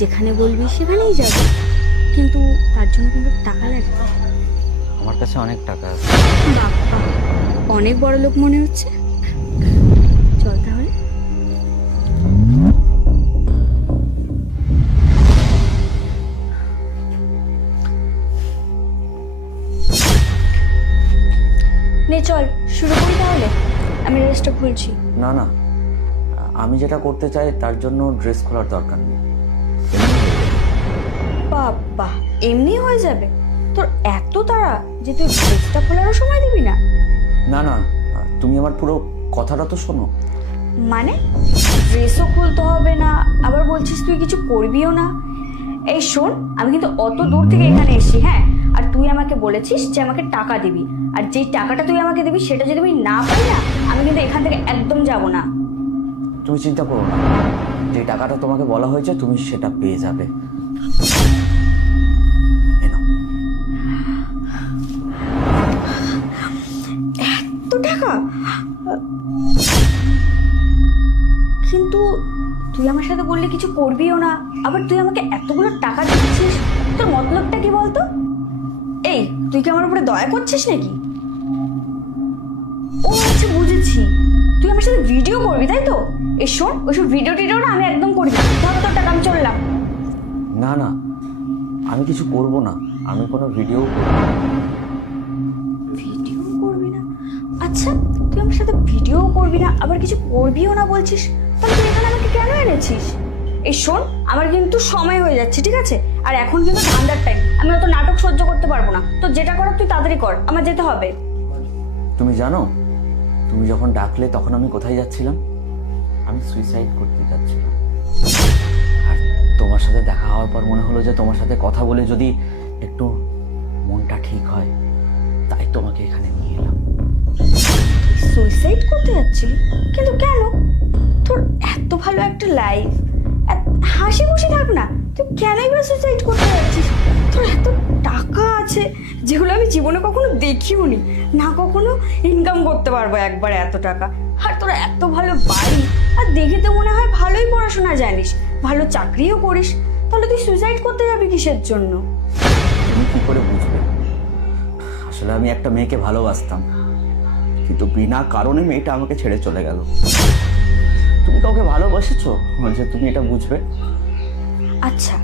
যেখানে বলবি সেখানেই যাব, কিন্তু তার জন্য কিন্তু টাকা লাগবে। আমার কাছে অনেক টাকা আছে। বাবা, অনেক বড় লোক মনে হচ্ছে। চল তাহলে। নে চল শুরু করি তাহলে, আমি ড্রেসটা খুলছি। না না, আমি যেটা করতে চাই তার জন্য ড্রেস খোলার দরকার নেই। বাবা, এমনি হয়ে যাবে? তোর এত তাড়া যে তুই ড্রেসটা খোলারও সময় দিবি না? না না, তুমি আমার পুরো কথাটা তো শোনো। মানে ড্রেসও খুলতে হবে না, আবার বলছিস তুই কিছু করবিও না? এই শোন, আমি কিন্তু অত দূর থেকে এখানে এসেছি, হ্যাঁ, আর তুই আমাকে বলেছিস যে আমাকে টাকা দিবি, আর যেই টাকাটা তুই আমাকে দিবি সেটা যদি আমি না পাই না, আমি কিন্তু এখান থেকে একদম যাব না। তুমি চিন্তা করো না, যে টাকাটা তোমাকে বলা হয়েছে তুমি সেটা পেয়ে যাবে। এই নাও। এত টাকা? কিন্তু তুই আমার সাথে বললে কিছু করবিও না, আবার তুই আমাকে এতগুলো টাকা দিচ্ছিস, তোর মতলবটা কি বলতো? এই, তুই কি আমার উপরে দয়া করছিস নাকি? ও আচ্ছা, বুঝেছি, তুই আমার সাথে ভিডিও করবি তাই তো? এই শোন, ওইসব ভিডিও টিডিও না আমি একদম করি না, ধর তোর টাকা, আমি চললাম। না না, আমি কিছু করব না, আমি কোনো ভিডিও করব না। ভিডিও করবি না? আচ্ছা, তুই আমার সাথে ভিডিও করবি না, আবার কিছু করবিও না বলছিস, তাহলে তুই এখানে আমাকে কেন এনেছিস? এই শোন, আমার কিন্তু সময় হয়ে যাচ্ছে, ঠিক আছে? আর এখন কিন্তু ঠান্ডার টাইম, আমি অত নাটক সহ্য করতে পারবো না, তো যেটা করার তুই তাড়াতাড়ি কর, আমার যেতে হবে। তুমি জানো, তুমি যখন ডাকলে তখন আমি কোথায় যাচ্ছিলাম? আমি সুইসাইড করতে যাচ্ছিলাম। আর তোমার সাথে দেখা হওয়ার পর মনে হলো যে তোমার সাথে কথা বলে যদি একটু মনটা ঠিক হয়, তাই তোমাকে এখানে নিয়ে এলাম। সুইসাইড করতে যাচ্ছিলি? কিন্তু কেন? তোর এত ভালো একটা লাইফ, হাসি খুশি থাক না, তুই কেনই বা সুইসাইড করতে যাচ্ছিস? তোর এত টাকা আছে যেগুলো আমি জীবনে কখনো দেখিও নি, না কখনো ইনকাম করতে পারবো একবার এত টাকা। আর তোর এত ভালো বাড়ি, আর দেখে তো মনে হয় ভালোই পড়াশোনা জানিস, ভালো চাকরিও করিস, তাহলে তুই সুইসাইড করতে যাবি কিসের জন্য? তুমি কি করে বুঝবে? আসলে আমি একটা মেয়েকে ভালোবাসতাম, কিন্তু বিনা কারণে মেয়েটা আমাকে ছেড়ে চলে গেল। তুমি কাউকে ভালোবাসেছো যে তুমি এটা বুঝবে? আচ্ছা,